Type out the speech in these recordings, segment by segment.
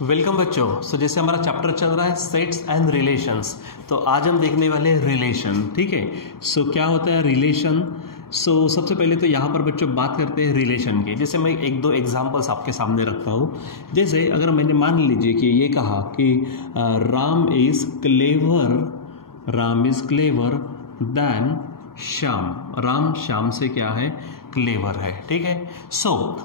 Welcome बच्चों। जैसे हमारा चैप्टर चल रहा है सेट्स एंड रिलेशंस, तो आज हम देखने वाले हैं रिलेशन। ठीक है। क्या होता है रिलेशन? सबसे पहले तो यहाँ पर बच्चों बात करते हैं रिलेशन की। जैसे मैं एक दो एग्जांपल्स आपके सामने रखता हूँ। जैसे अगर मैंने मान लीजिए कि ये कहा कि Ram is clever than Shyam. Ram Shyam से क्या है? क्लेवर है। ठीक है।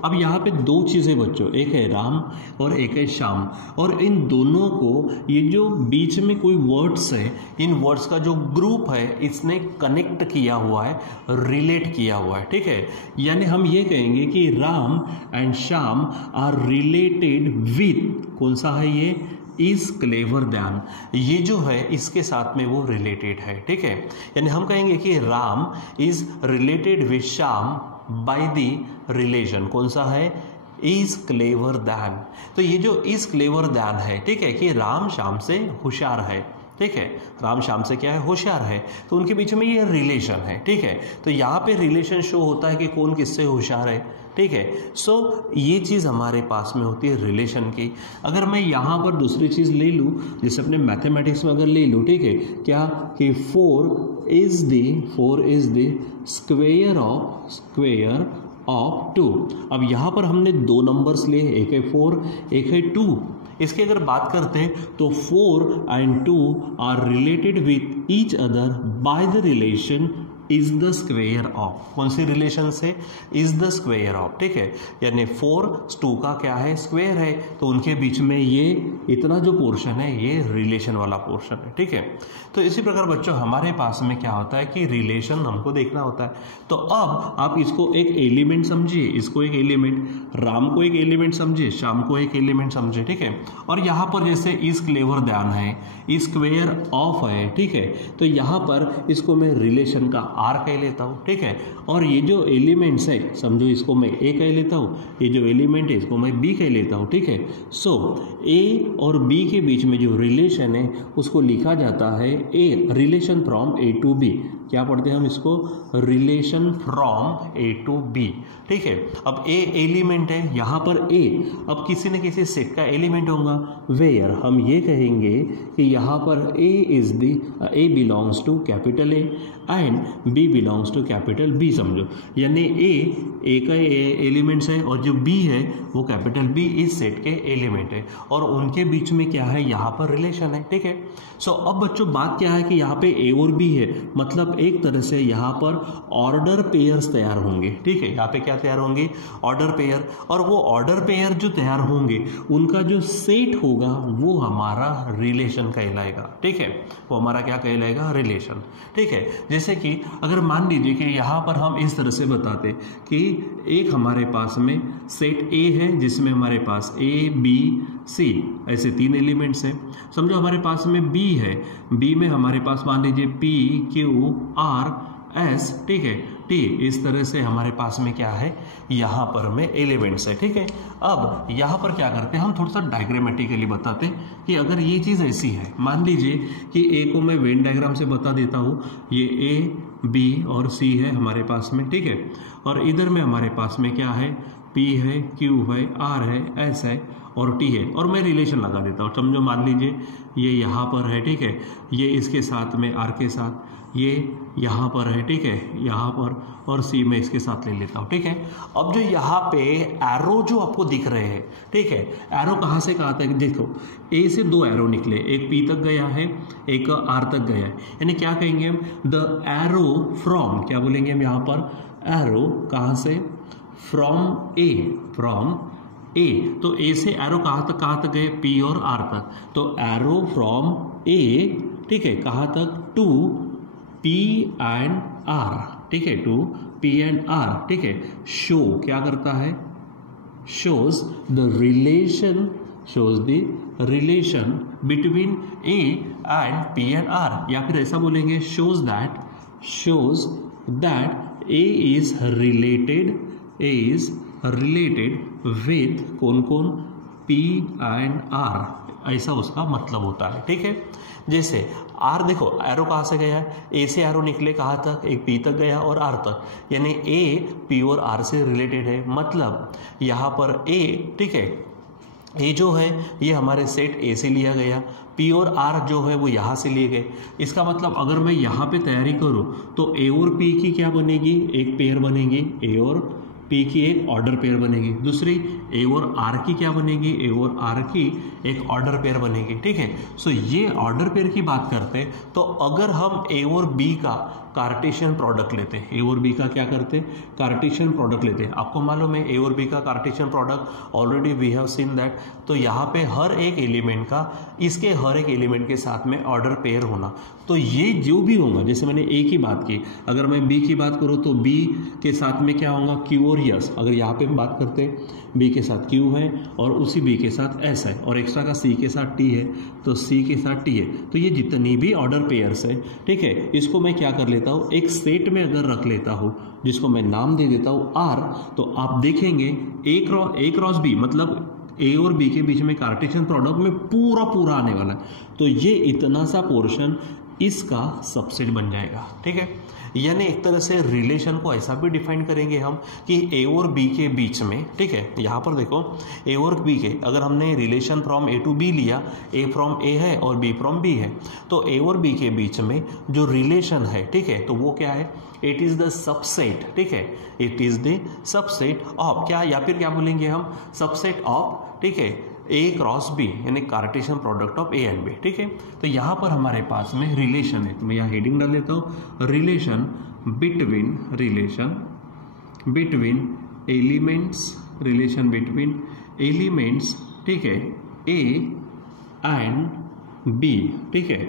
अब यहाँ पे दो चीज़ें बच्चों, एक है राम और एक है श्याम, और इन दोनों को ये जो बीच में कोई वर्ड्स है, इन वर्ड्स का जो ग्रुप है इसने कनेक्ट किया हुआ है, रिलेट किया हुआ है। ठीक है। यानी हम ये कहेंगे कि Ram and Shyam are related with, कौन सा है ये? Is clever than. ये जो है इसके साथ में वो रिलेटेड है। ठीक है। यानी हम कहेंगे कि Ram is related with Shyam by the relation, कौन सा है? Is clever than. तो ये जो इज क्लेवर दैन है, ठीक है, कि राम श्याम से होशियार है। ठीक है। राम श्याम से क्या है? होशियार है। तो उनके बीच में ये रिलेशन है। ठीक है। तो यहाँ पे रिलेशन शो होता है कि कौन किससे होशियार है। ठीक है। ये चीज़ हमारे पास में होती है रिलेशन की। अगर मैं यहाँ पर दूसरी चीज़ ले लूँ, जैसे अपने मैथमेटिक्स में अगर ले लूँ, ठीक है, क्या कि 4 इज द स्क्वेयर ऑफ 2। अब यहाँ पर हमने दो नंबर्स लिए, एक है 4 एक है 2। इसकी अगर बात करते हैं तो 4 and 2 are related with each other by the relation is the square of. कौन सी रिलेशन से? Is the square of. ठीक है। यानी 4 2 का क्या है? स्क्वेयर है। तो उनके बीच में ये इतना जो पोर्शन है ये रिलेशन वाला पोर्शन है। ठीक है। तो इसी प्रकार बच्चों हमारे पास में क्या होता है कि रिलेशन हमको देखना होता है। तो अब आप इसको एक एलिमेंट समझिए, इसको एक एलिमेंट, राम को एक एलिमेंट समझिए, श्याम को एक एलिमेंट समझिए। ठीक है। और यहाँ पर जैसे इज क्लेवर दैन है, इज स्क्वेयर ऑफ है। ठीक है। तो यहाँ पर इसको मैं रिलेशन का आर कह लेता हूँ। ठीक है। और ये जो एलिमेंट्स है, समझो इसको मैं ए कह लेता हूँ, ये जो एलिमेंट है इसको मैं बी कह लेता हूँ। ठीक है। ए और बी के बीच में जो रिलेशन है उसको लिखा जाता है A, relation from A to B. क्या पढ़ते हैं हम इसको? Relation from A to B. ठीक है। अब ए एलिमेंट है, यहाँ पर ए अब किसी न किसी सेट का एलिमेंट होगा, वेयर हम ये कहेंगे कि यहाँ पर A belongs to capital A and B belongs to capital B. समझो, यानी ए का एलिमेंट्स है और जो बी है वो कैपिटल बी इस सेट के एलिमेंट है, और उनके बीच में क्या है? यहाँ पर रिलेशन है। ठीक है। अब बच्चों बात क्या है कि यहाँ पे ए और बी है, मतलब एक तरह से यहाँ पर ऑर्डर पेयर्स तैयार होंगे। ठीक है। यहाँ पे क्या तैयार होंगे? Order pair. और वो ऑर्डर पेयर जो तैयार होंगे उनका जो सेट होगा वो हमारा रिलेशन कहलाएगा। ठीक है। वो हमारा क्या कहलाएगा? रिलेशन। ठीक है। जैसे कि अगर मान लीजिए कि यहाँ पर हम इस तरह से बताते कि एक हमारे पास में सेट ए है जिसमें हमारे पास ए बी सी ऐसे 3 एलिमेंट्स हैं। समझो हमारे पास में बी है, बी में हमारे पास मान लीजिए पी क्यू आर एस, ठीक है, टी, इस तरह से हमारे पास में क्या है? यहाँ पर में एलिमेंट्स है। ठीक है। अब यहाँ पर क्या करते हैं हम? थोड़ा सा डायग्रामेटिकली बताते हैं कि अगर ये चीज़ ऐसी है, मान लीजिए कि ए को मैं वेन डायग्राम से बता देता हूँ, ये ए बी और सी है हमारे पास में। ठीक है। और इधर में हमारे पास में क्या है? पी है, क्यू है, आर है, एस है और टी है, और मैं रिलेशन लगा देता हूँ। समझो मान लीजिए ये यहाँ पर है। ठीक है। ये इसके साथ में आर के साथ, ये यहाँ पर है। ठीक है। यहाँ पर, और सी में इसके साथ ले लेता हूँ। ठीक है। अब जो यहाँ पे एरो जो आपको दिख रहे हैं, ठीक है, एरो कहाँ से कहाँ तक? देखो, ए से 2 एरो निकले, एक पी तक गया है, एक आर तक गया है। यानी क्या कहेंगे हम? द एरो फ्रॉम, क्या बोलेंगे हम यहाँ पर? एरो कहाँ से? फ्रॉम ए। तो ए से एरो कहाँ तक गए? पी और आर तक। तो एरो फ्रॉम ए, ठीक है, कहाँ तक? To P and R. ठीक है। To P and R. ठीक है। शो क्या करता है? Shows the relation between A and P and R, या फिर ऐसा बोलेंगे shows that A is related with कौन कौन? पी एंड आर, ऐसा उसका मतलब होता है। ठीक है। जैसे आर, देखो एरो कहाँ से गया है? ए से एरो निकले कहाँ तक? एक पी तक गया और आर तक, यानी ए पी और आर से रिलेटेड है। मतलब यहाँ पर ए, ठीक है, ए जो है ये हमारे सेट ए से लिया गया, पी और आर जो है वो यहाँ से लिए गए। इसका मतलब अगर मैं यहाँ पे तैयारी करूँ तो ए और पी की क्या बनेगी, एक पेयर बनेगी, ए और पी की एक ऑर्डर पेयर बनेगी। दूसरी ए और आर की क्या बनेगी, ए और आर की एक ऑर्डर पेयर बनेगी। ठीक है, सो ये ऑर्डर पेयर की बात करते हैं तो अगर हम ए और बी का कार्टेशियन प्रोडक्ट लेते हैं, ए और बी का क्या करते हैं, कार्टेशियन प्रोडक्ट लेते हैं। आपको मालूम है ए और बी का Cartesian product already we have seen that. तो यहाँ पे हर एक एलिमेंट का इसके हर एक एलिमेंट के साथ में ऑर्डर पेयर होना, तो ये जो भी होगा, जैसे मैंने ए की बात की, अगर मैं बी की बात करूँ तो बी के साथ में क्या होगा, क्यू और यस। अगर यहाँ पे बात करते हैं बी के साथ क्यू है और उसी बी के साथ एस है और एक्स्ट्रा का सी के साथ टी है तो सी के साथ टी है। तो ये जितनी भी ऑर्डर पेयर्स है, ठीक है, इसको मैं क्या कर लेता हूँ, एक सेट में अगर रख लेता हूँ जिसको मैं नाम दे देता हूँ आर, तो आप देखेंगे ए क्रॉस बी मतलब ए और बी के बीच में कार्टेशियन प्रोडक्ट में पूरा आने वाला है। तो ये इतना सा पोर्शन इसका सबसेट बन जाएगा। ठीक है, यानी एक तरह से रिलेशन को ऐसा भी डिफाइन करेंगे हम कि ए और बी के बीच में, ठीक है, यहाँ पर देखो ए और बी के अगर हमने relation from A to B लिया, ए फ्रॉम ए है और बी फ्रॉम बी है, तो ए और बी के बीच में जो रिलेशन है, ठीक है, तो वो क्या है, इट इज द सबसेट। ठीक है, it is the subset of क्या, या फिर क्या बोलेंगे हम, सबसेट ऑफ, ठीक है, ए क्रॉस बी, यानी Cartesian product of A and B. ठीक है, तो यहाँ पर हमारे पास में रिलेशन है, तो मैं यहाँ हेडिंग डाल देता हूँ, relation between elements, relation between elements, ठीक है, ए एंड बी। ठीक है,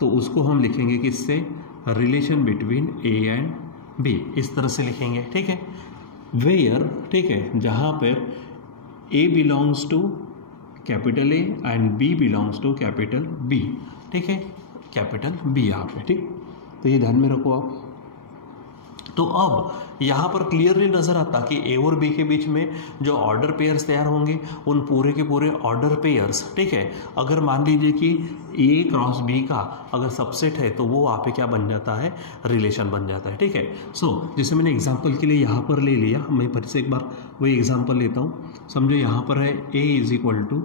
तो उसको हम लिखेंगे किससे, relation between A and B, इस तरह से लिखेंगे। ठीक है, वेयर, ठीक है, जहाँ पर A belongs to capital A and B belongs to capital B। ठीक है, कैपिटल B यहाँ पे, ठीक, तो ये ध्यान में रखो आप। तो अब यहाँ पर क्लियरली नजर आता कि ए और बी के बीच में जो ऑर्डर पेयर्स तैयार होंगे उन पूरे के पूरे ऑर्डर पेयर्स, ठीक है, अगर मान लीजिए कि ए क्रॉस बी का अगर सबसेट है तो वो वहाँ पे क्या बन जाता है, रिलेशन बन जाता है। ठीक है, सो जैसे मैंने एग्जांपल के लिए यहाँ पर ले लिया, मैं फिर से एक बार वही एग्जांपल लेता हूँ। समझो यहाँ पर है ए इज इक्वल टू,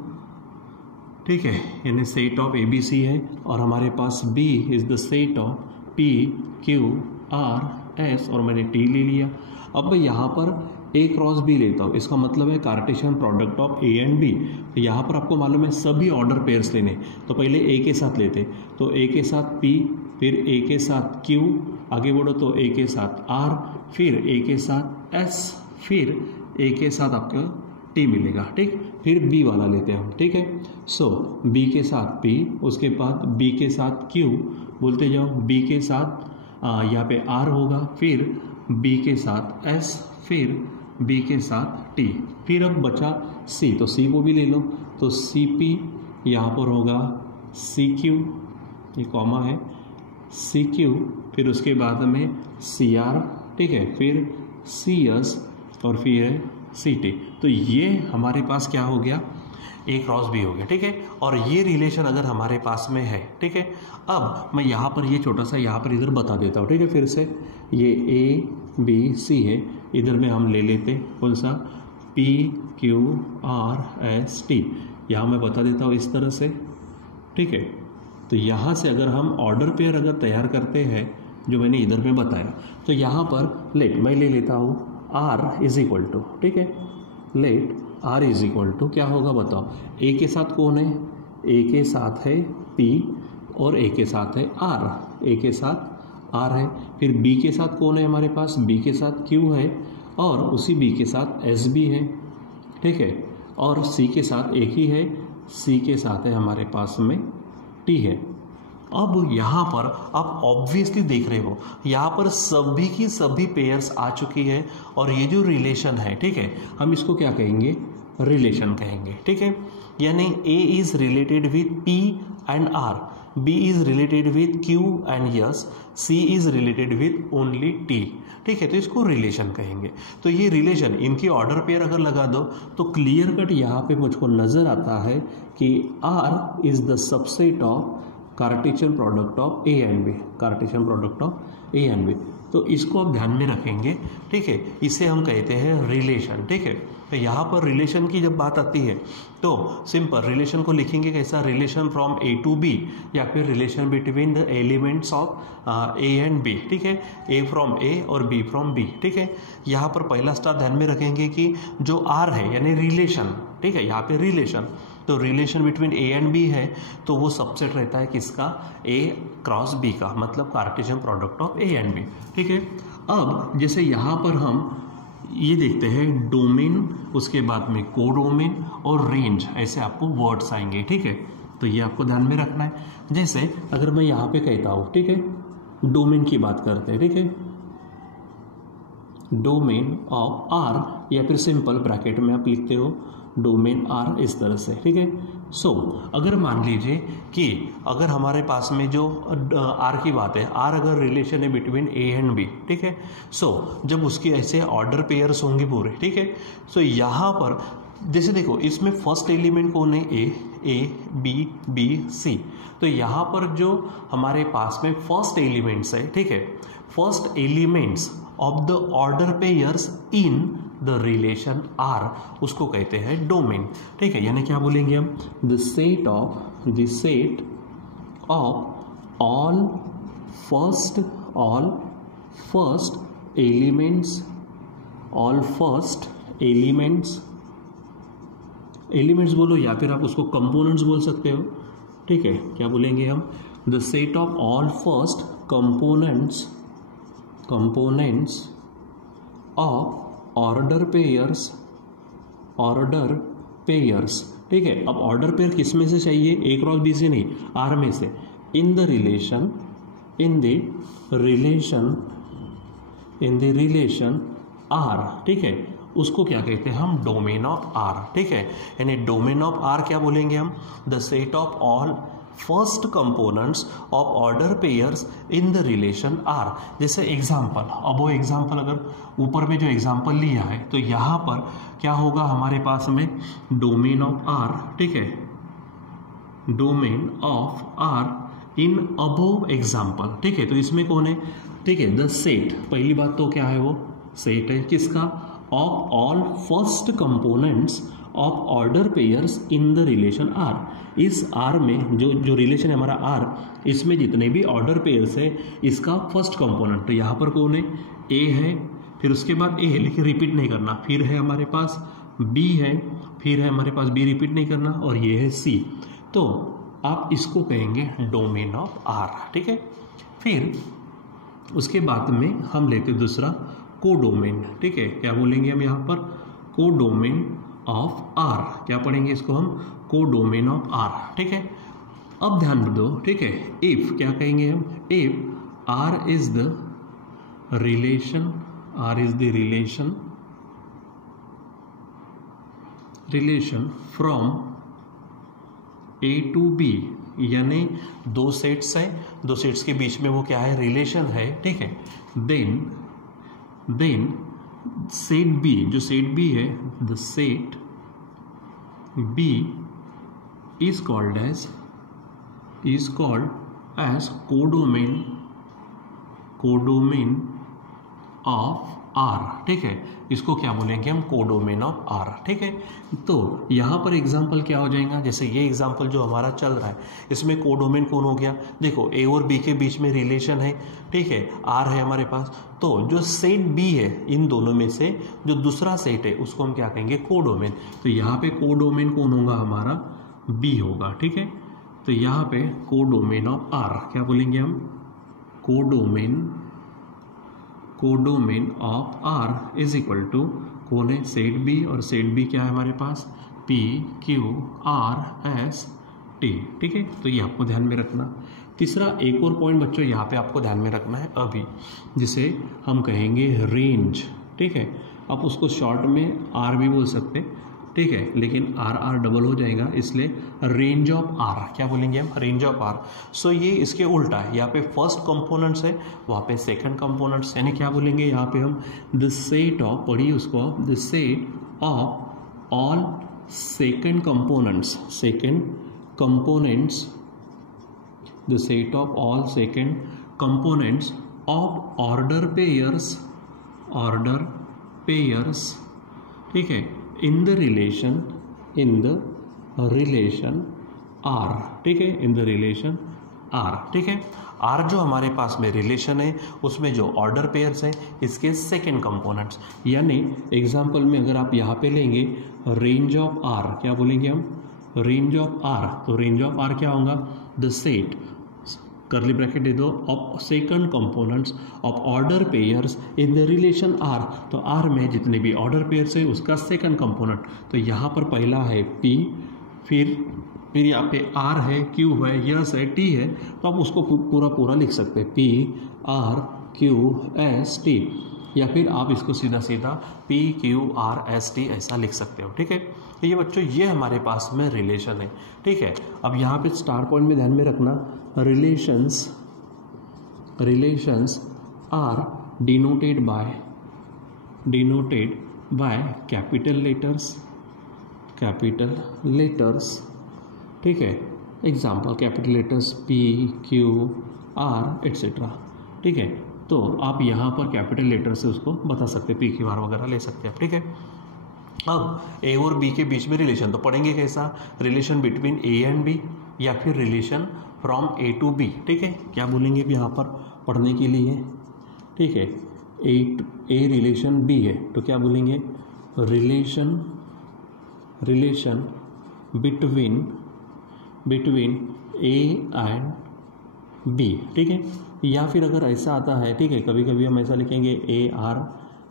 ठीक है, यानी set of A B C है और हमारे पास B is the set of P Q R S और मैंने टी ले लिया। अब मैं यहाँ पर ए क्रॉस बी लेता हूँ, इसका मतलब है Cartesian product of A and B. तो यहाँ पर आपको मालूम है सभी ऑर्डर पेयर्स लेने, तो पहले ए के साथ लेते, तो ए के साथ पी, फिर ए के साथ क्यू, आगे बढ़ो तो ए के साथ आर, फिर ए के साथ एस, फिर ए के साथ आपका टी मिलेगा। ठीक, फिर बी वाला लेते हैं हम। ठीक है, सो बी के साथ पी, उसके बाद बी के साथ क्यू, बोलते जाओ, बी के साथ यहाँ पे आर होगा, फिर बी के साथ एस, फिर बी के साथ टी, फिर अब बचा सी, तो सी को भी ले लो, तो सी पी यहाँ पर होगा, सी क्यू, ये कॉमा है, सी क्यू, फिर उसके बाद में सी आर, ठीक है, फिर सी एस और फिर है सी टी। तो ये हमारे पास क्या हो गया, ए क्रॉस बी हो गया। ठीक है, और ये रिलेशन अगर हमारे पास में है, ठीक है, अब मैं यहाँ पर ये छोटा सा यहाँ पर इधर बता देता हूँ। ठीक है, फिर से ये ए बी सी है, इधर में हम ले लेते कौन सा, P Q R S T, यहाँ मैं बता देता हूँ इस तरह से। ठीक है, तो यहाँ से अगर हम ऑर्डर पेयर अगर तैयार करते हैं जो मैंने इधर में बताया, तो यहाँ पर लेट मैं ले लेता हूँ आर इज इक्वल टू, ठीक है, let R is equal to क्या होगा बताओ, ए के साथ कौन है, ए के साथ है पी और ए के साथ है आर, ए के साथ आर है, फिर बी के साथ कौन है हमारे पास, बी के साथ क्यू है और उसी बी के साथ एस भी है। ठीक है, और सी के साथ एक ही है, सी के साथ है हमारे पास में टी है। अब यहाँ पर आप ऑब्वियसली देख रहे हो यहाँ पर सभी की सभी पेयर्स आ चुकी है और ये जो रिलेशन है, ठीक है, हम इसको क्या कहेंगे, रिलेशन कहेंगे। ठीक है, यानी A is related with P and R, B is related with Q and S, C is related with only T. ठीक है, तो इसको रिलेशन कहेंगे। तो ये रिलेशन, इनकी ऑर्डर पेयर अगर लगा दो तो क्लियर कट यहाँ पे मुझको नजर आता है कि R is the subset of Cartesian product of A and B, Cartesian product of A and B. तो इसको आप ध्यान में रखेंगे। ठीक है, इसे हम कहते हैं रिलेशन। ठीक है, तो यहाँ पर रिलेशन की जब बात आती है तो सिंपल रिलेशन को लिखेंगे कैसा, relation from A to B या फिर relation between the elements of A and B, ठीक है, ए फ्रॉम ए और बी फ्रॉम बी, ठीक है। यहाँ पर पहला स्टार ध्यान में रखेंगे कि जो आर है यानी रिलेशन, ठीक है, यहाँ पे रिलेशन, तो relation between A and B है तो वो सबसेट रहता है किसका, ए क्रॉस बी का, मतलब Cartesian product of A and B, ठीक है। अब जैसे यहाँ पर हम ये देखते हैं डोमेन, उसके बाद में कोडोमेन और रेंज, ऐसे आपको वर्ड्स आएंगे, ठीक है, तो ये आपको ध्यान में रखना है। जैसे अगर मैं यहाँ पे कहता हूँ, ठीक है, डोमेन की बात करते हैं, ठीक है, डोमेन ऑफ आर, या फिर सिंपल ब्रैकेट में आप लिखते हो डोमेन आर इस तरह से, ठीक है। सो अगर मान लीजिए कि अगर हमारे पास में जो आर की बात है, आर अगर रिलेशन है बिटवीन ए एंड बी, ठीक है, सो जब उसकी ऐसे ऑर्डर पेयर्स होंगे पूरे, ठीक है, सो यहाँ पर जैसे देखो इसमें फर्स्ट एलिमेंट कौन है, ए बी बी सी, तो यहाँ पर जो हमारे पास में फर्स्ट एलिमेंट्स है, ठीक है, first elements of the order pairs in the relation R, उसको कहते हैं डोमेन, ठीक है, यानी क्या बोलेंगे हम, the set of all first elements बोलो या फिर आप उसको कंपोनेंट्स बोल सकते हो, ठीक है, क्या बोलेंगे हम, the set of all first components of order pairs, ठीक है। अब ऑर्डर पेयर किस में से चाहिए, ए क्रॉस बी से नहीं, आर में से, इन द रिलेशन आर, ठीक है, उसको क्या कहते हैं हम, डोमेन ऑफ आर, ठीक है, यानी डोमेन ऑफ आर क्या बोलेंगे हम, the set of all first components of order pairs in the relation R. जैसे एग्जाम्पल, अब वो एग्जाम्पल अगर ऊपर में जो एग्जाम्पल लिया है तो यहाँ पर क्या होगा हमारे पास में, डोमेन ऑफ आर, ठीक है, domain of R in above example, ठीक है, तो इसमें कौन है, ठीक है, द सेट, पहली बात तो क्या है, वो सेट है किसका, of all first components of order pairs in the relation R. इस आर में जो रिलेशन है हमारा आर, इसमें जितने भी ऑर्डर पेयर्स है इसका फर्स्ट कंपोनेंट, तो यहाँ पर कौन है, ए है, फिर उसके बाद ए है लेकिन रिपीट नहीं करना, फिर है हमारे पास बी है, फिर है हमारे पास बी, रिपीट नहीं करना, और ये है सी, तो आप इसको कहेंगे डोमेन ऑफ आर, ठीक है। फिर उसके बाद में हम लेते दूसरा कोडोमेन, ठीक है, क्या बोलेंगे हम यहाँ पर, कोडोमेन ऑफ आर, क्या पढ़ेंगे इसको हम, कोडोमेन ऑफ आर, ठीक है। अब ध्यान दो, ठीक है, इफ क्या कहेंगे हम, if R is the relation from A to B, यानी दो सेट्स है, दो सेट्स के बीच में वो क्या है, रिलेशन है, ठीक है, देन सेट बी, जो सेट बी है, the set B is called as codomain of R, ठीक है, इसको क्या बोलेंगे हम, कोडोमेन ऑफ आर, ठीक है। तो यहाँ पर एग्जाम्पल क्या हो जाएगा, जैसे ये एग्जाम्पल जो हमारा चल रहा है इसमें कोडोमेन कौन हो गया, देखो ए और बी के बीच में रिलेशन है, ठीक है, आर है हमारे पास, तो जो सेट बी है इन दोनों में से जो दूसरा सेट है उसको हम क्या कहेंगे, कोडोमेन, तो यहाँ पे कोडोमेन कौन होगा हमारा, बी होगा, ठीक है। तो यहाँ पे कोडोमेन ऑफ आर क्या बोलेंगे हम, codomain of R is equal to कौन है, सेट बी, और सेट बी क्या है हमारे पास, P Q R S T, ठीक है। तो ये आपको ध्यान में रखना। तीसरा एक और पॉइंट बच्चों यहाँ पे आपको ध्यान में रखना है अभी, जिसे हम कहेंगे रेंज, ठीक है, आप उसको शॉर्ट में आर भी बोल सकते, ठीक है, लेकिन आर आर डबल हो जाएगा, इसलिए रेंज ऑफ आर क्या बोलेंगे हम, रेंज ऑफ आर। सो ये इसके उल्टा है, यहाँ पे फर्स्ट कंपोनेंट्स है, वहाँ पे सेकंड कंपोनेंट्स, यानी क्या बोलेंगे यहाँ पे हम, द सेट ऑफ, पढ़िए उसको, the set of all second components, the set of all second components of order pairs, ठीक है, इन द रिलेशन आर, ठीक है, इन द रिलेशन आर, ठीक है। आर जो हमारे पास में रिलेशन है उसमें जो ऑर्डर पेयर्स है इसके सेकेंड कंपोनेंट्स, यानी एग्जांपल में अगर आप यहाँ पे लेंगे रेंज ऑफ आर, क्या बोलेंगे हम, रेंज ऑफ आर, तो रेंज ऑफ आर क्या होगा, द सेट करली ब्रैकेट दे दो of second components of order pairs in the relation R, तो आर में जितने भी ऑर्डर पेयर्स है उसका सेकंड कंपोनेंट, तो यहाँ पर पहला है पी, फिर यहाँ पे आर है, क्यू है, यस है, टी है, तो आप उसको पूरा लिख सकते हैं P R Q S T, या फिर आप इसको सीधा सीधा P Q R S T ऐसा लिख सकते हो, ठीक है। तो ये बच्चों ये हमारे पास में रिलेशन है, ठीक है। अब यहाँ पे स्टार पॉइंट में ध्यान में रखना, relations are denoted by capital letters, ठीक है। Example capital letters P Q R etcetera, ठीक है। तो आप यहाँ पर कैपिटल लेटर से उसको बता सकते हैं, पी क्यू आर वगैरह ले सकते हैं, ठीक है। अब ए और बी के बीच में रिलेशन तो पढ़ेंगे कैसा, relation between A and B, या फिर relation from A to B, ठीक है। क्या बोलेंगे अब यहाँ पर पढ़ने के लिए, ठीक है, ए रिलेशन बी है तो क्या बोलेंगे, relation between A and B, ठीक है। या फिर अगर ऐसा आता है, ठीक है, कभी कभी हम ऐसा लिखेंगे ए आर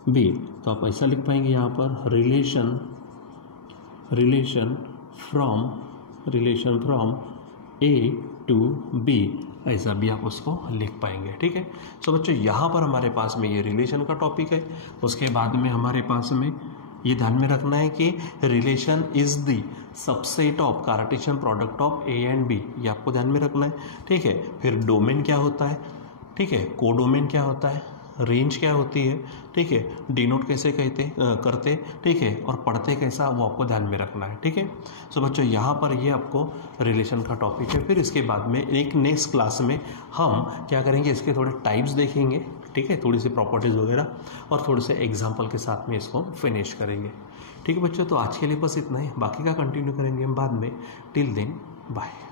बी, तो आप ऐसा लिख पाएंगे यहाँ पर relation from A to B, ऐसा भी आप उसको लिख पाएंगे, ठीक है। तो बच्चों यहाँ पर हमारे पास में ये रिलेशन का टॉपिक है। उसके बाद में हमारे पास में ये ध्यान में रखना है कि relation is the subset of Cartesian product of A and B, ये आपको ध्यान में रखना है, ठीक है। फिर डोमेन क्या होता है, ठीक है, कोडोमेन क्या होता है, रेंज क्या होती है, ठीक है, डिनोट कैसे करते, ठीक है, और पढ़ते कैसा वो आपको ध्यान में रखना है, ठीक है। सो बच्चों यहाँ पर ये आपको रिलेशन का टॉपिक है। फिर इसके बाद में एक नेक्स्ट क्लास में हम क्या करेंगे, इसके थोड़े टाइप्स देखेंगे, ठीक है, थोड़ी सी प्रॉपर्टीज़ वगैरह, और थोड़े से एग्जाम्पल के साथ में इसको फिनिश करेंगे, ठीक है बच्चों। तो आज के लिए बस इतना ही, बाकी का कंटिन्यू करेंगे हम बाद में। Till then bye.